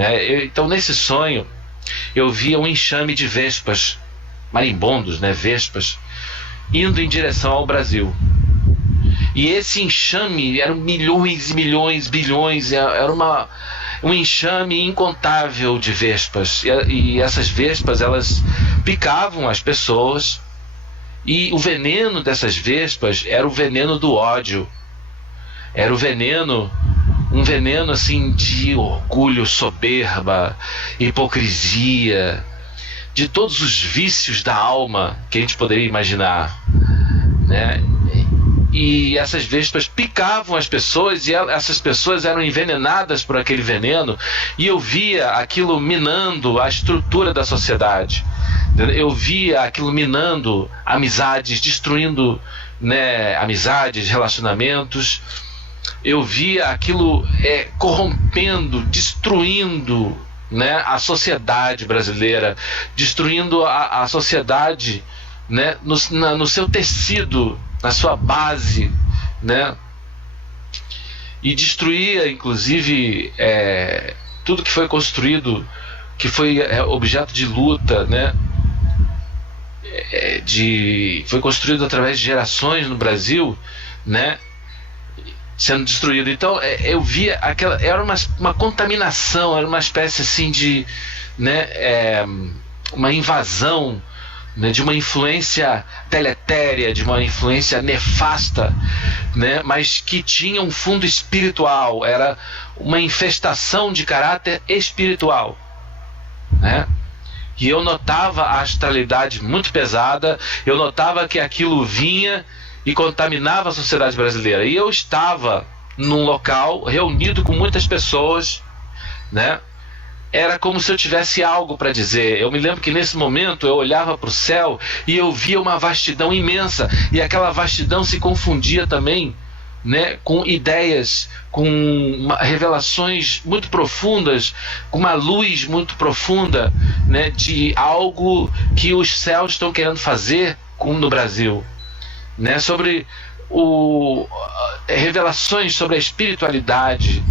né? Então, nesse sonho, eu via um enxame de vespas, marimbondos, né? Vespas, indo em direção ao Brasil. E esse enxame eram milhões e milhões, bilhões, era um enxame incontável de vespas. E essas vespas, elas picavam as pessoas, e o veneno dessas vespas era o veneno do ódio. Era um veneno assim de orgulho, soberba, hipocrisia, de todos os vícios da alma que a gente poderia imaginar, né? E essas vespas picavam as pessoas, e essas pessoas eram envenenadas por aquele veneno, e eu via aquilo minando a estrutura da sociedade. Eu via aquilo minando amizades, destruindo, né, amizades, relacionamentos. Eu via aquilo corrompendo, destruindo, né, a sociedade brasileira, destruindo a sociedade, né, no seu tecido, na sua base, né, e destruía, inclusive, tudo que foi construído, que foi objeto de luta, né, foi construído através de gerações no Brasil, né, sendo destruído. Então eu via era uma contaminação, era uma espécie assim de, né, uma invasão, né, de uma influência deletéria, de uma influência nefasta, né, mas que tinha um fundo espiritual. Era uma infestação de caráter espiritual, né? E eu notava a astralidade muito pesada, eu notava que aquilo vinha e contaminava a sociedade brasileira. E eu estava num local reunido com muitas pessoas, né? Era como se eu tivesse algo para dizer. Eu me lembro que nesse momento eu olhava para o céu e eu via uma vastidão imensa, e aquela vastidão se confundia também, né, com ideias, com revelações muito profundas, com uma luz muito profunda, né, de algo que os céus estão querendo fazer no Brasil, né, sobre revelações sobre a espiritualidade,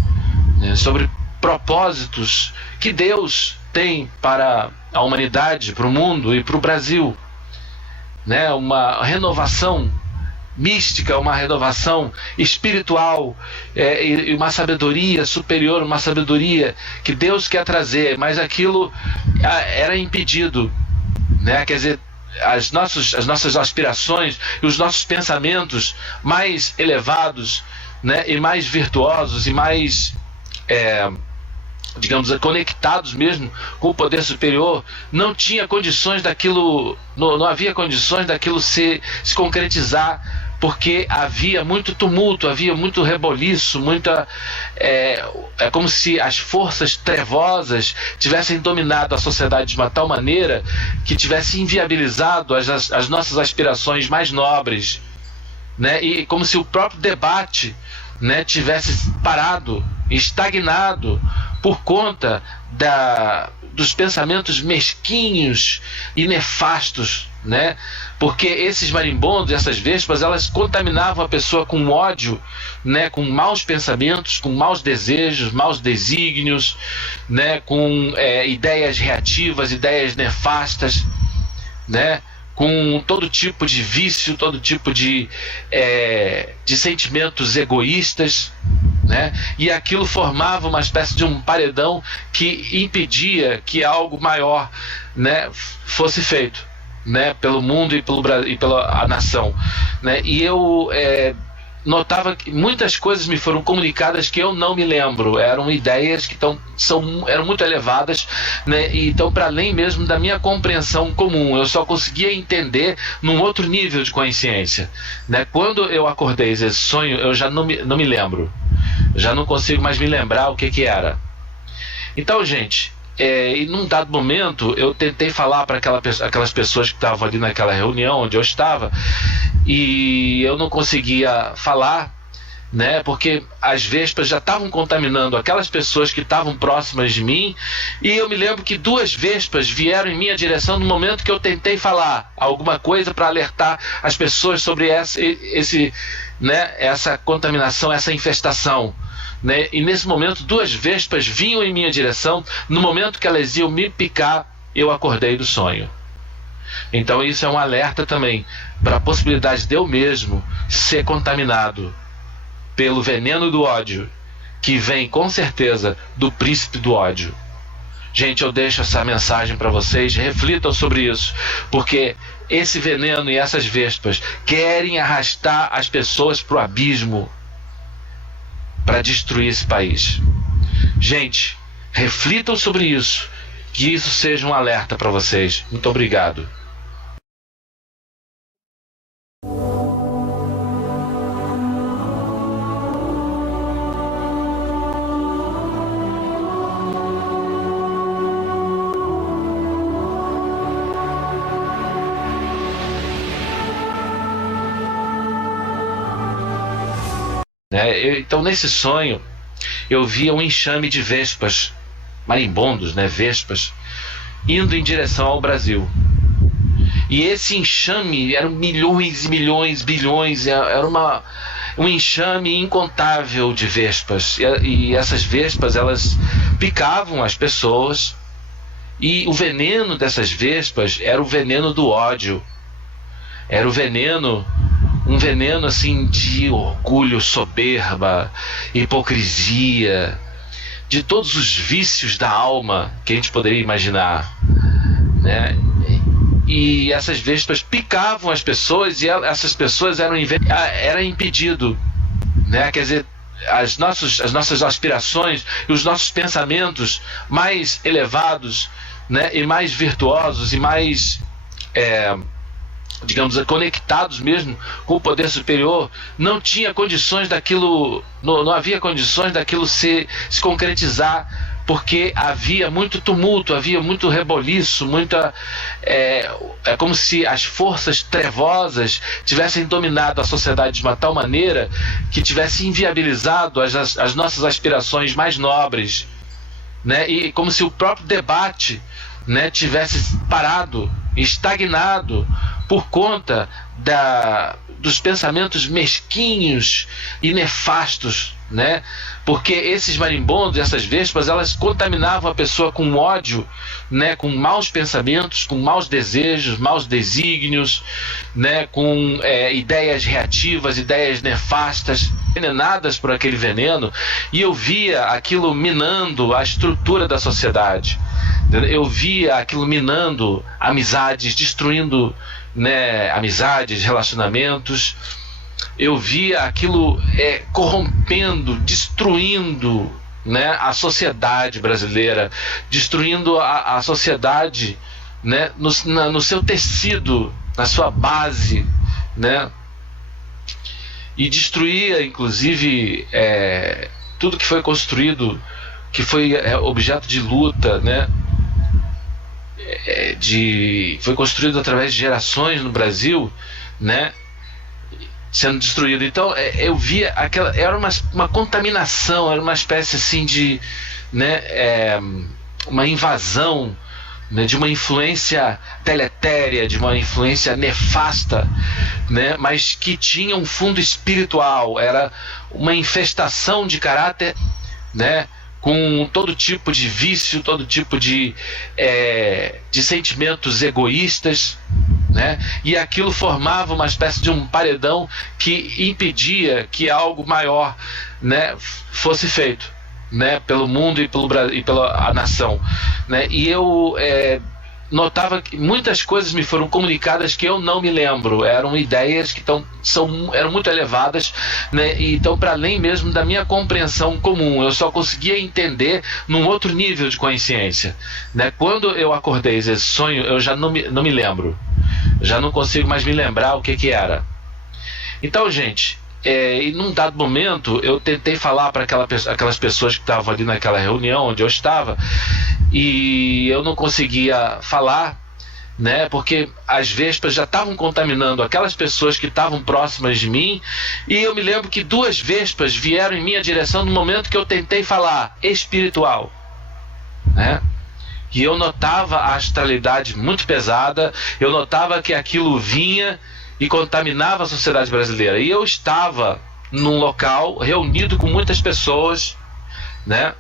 né, sobre propósitos que Deus tem para a humanidade, para o mundo e para o Brasil, né, uma renovação mística, uma renovação espiritual, e uma sabedoria superior, uma sabedoria que Deus quer trazer, mas aquilo era impedido, né? Quer dizer, as nossas aspirações e os nossos pensamentos mais elevados, né, e mais virtuosos e mais digamos, conectados mesmo com o poder superior, não tinha condições daquilo, não havia condições daquilo se concretizar, porque havia muito tumulto, havia muito reboliço, é como se as forças trevosas tivessem dominado a sociedade de uma tal maneira que tivesse inviabilizado as nossas aspirações mais nobres, né? E como se o próprio debate, né, tivesse parado, estagnado, por conta dos pensamentos mesquinhos e nefastos, né? Porque esses marimbondos, essas vespas, elas contaminavam a pessoa com ódio, né, com maus pensamentos, com maus desejos, maus desígnios, né, com ideias reativas, ideias nefastas, né, com todo tipo de vício, todo tipo de sentimentos egoístas, né? E aquilo formava uma espécie de um paredão que impedia que algo maior, né, fosse feito, né, pelo mundo e pela nação, né? E eu notava que muitas coisas me foram comunicadas que eu não me lembro. Eram ideias que eram muito elevadas, né, e então para além mesmo da minha compreensão comum. Eu só conseguia entender num outro nível de consciência, né? Quando eu acordei esse sonho, eu já não me lembro, já não consigo mais me lembrar o que era. Então, gente, e num dado momento eu tentei falar para aquelas pessoas que estavam ali naquela reunião onde eu estava, e eu não conseguia falar, né, porque as vespas já estavam contaminando aquelas pessoas que estavam próximas de mim. E eu me lembro que 2 vespas vieram em minha direção no momento que eu tentei falar alguma coisa para alertar as pessoas sobre essa contaminação, essa infestação, né? E nesse momento 2 vespas vinham em minha direção. No momento que elas iam me picar, eu acordei do sonho. Então isso é um alerta também para a possibilidade de eu mesmo ser contaminado pelo veneno do ódio, que vem com certeza do príncipe do ódio. Gente, eu deixo essa mensagem para vocês, reflitam sobre isso, porque esse veneno e essas vespas querem arrastar as pessoas para o abismo, para destruir esse país. Gente, reflitam sobre isso, que isso seja um alerta para vocês. Muito obrigado. Então nesse sonho eu via um enxame de vespas, marimbondos, vespas, indo em direção ao Brasil. E esse enxame eram milhões e milhões, bilhões, era um enxame incontável de vespas. E essas vespas, elas picavam as pessoas, e o veneno dessas vespas era o veneno do ódio. Era um veneno assim de orgulho, soberba, hipocrisia, de todos os vícios da alma que a gente poderia imaginar, né? E essas vespas picavam as pessoas, e essas pessoas era impedido, né? Quer dizer, as nossas aspirações e os nossos pensamentos mais elevados, né? E mais virtuosos e mais digamos, conectados mesmo com o poder superior, não tinha condições daquilo, não havia condições daquilo se concretizar, porque havia muito tumulto, havia muito reboliço, é como se as forças trevosas tivessem dominado a sociedade de uma tal maneira que tivesse inviabilizado as nossas aspirações mais nobres, né? E como se o próprio debate, né, tivesse parado, estagnado, por conta dos pensamentos mesquinhos e nefastos, né? Porque esses marimbondos, essas vespas, elas contaminavam a pessoa com ódio, né? Com maus pensamentos, com maus desejos, maus desígnios, né? Com ideias reativas, ideias nefastas, envenenadas por aquele veneno, e eu via aquilo minando a estrutura da sociedade. Eu via aquilo minando amizades, destruindo, né, amizades, relacionamentos. Eu via aquilo corrompendo, destruindo, né, a sociedade brasileira, destruindo a sociedade, né, no seu tecido, na sua base, né, e destruía inclusive tudo que foi construído, que foi objeto de luta, né, foi construído através de gerações no Brasil, né, sendo destruído. Então eu via era uma contaminação, era uma espécie assim de, né, uma invasão, né, de uma influência deletéria, de uma influência nefasta, né, mas que tinha um fundo espiritual. Era uma infestação de caráter, né, com todo tipo de vício, todo tipo de sentimentos egoístas, né? E aquilo formava uma espécie de um paredão que impedia que algo maior, né, fosse feito, né, pelo mundo e pela nação, né? E eu notava que muitas coisas me foram comunicadas que eu não me lembro. Eram ideias que eram muito elevadas, né? E então, para além mesmo da minha compreensão comum, eu só conseguia entender num outro nível de consciência, né? Quando eu acordei esse sonho, eu já não me lembro, já não consigo mais me lembrar o que era. Então, gente, e num dado momento eu tentei falar para aquelas pessoas que estavam ali naquela reunião onde eu estava, e eu não conseguia falar, né, porque as vespas já estavam contaminando aquelas pessoas que estavam próximas de mim. E eu me lembro que 2 vespas vieram em minha direção no momento que eu tentei falar espiritual, né? E eu notava a astralidade muito pesada, eu notava que aquilo vinha e contaminava a sociedade brasileira. E eu estava num local, reunido com muitas pessoas, né?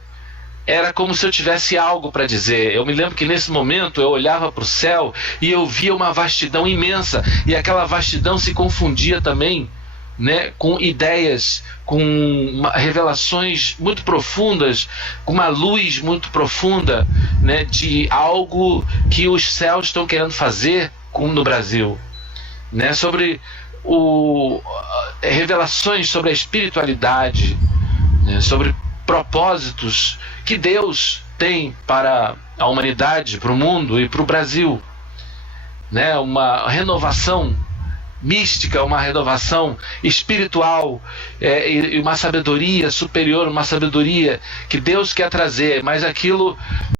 Era como se eu tivesse algo para dizer. Eu me lembro que nesse momento eu olhava para o céu e eu via uma vastidão imensa, e aquela vastidão se confundia também, né, com ideias, com revelações muito profundas, com uma luz muito profunda, né, de algo que os céus estão querendo fazer no Brasil, né, sobre revelações sobre a espiritualidade, né, sobre propósitos que Deus tem para a humanidade, para o mundo e para o Brasil, né? Uma renovação mística, uma renovação espiritual, e uma sabedoria superior, uma sabedoria que Deus quer trazer, mas aquilo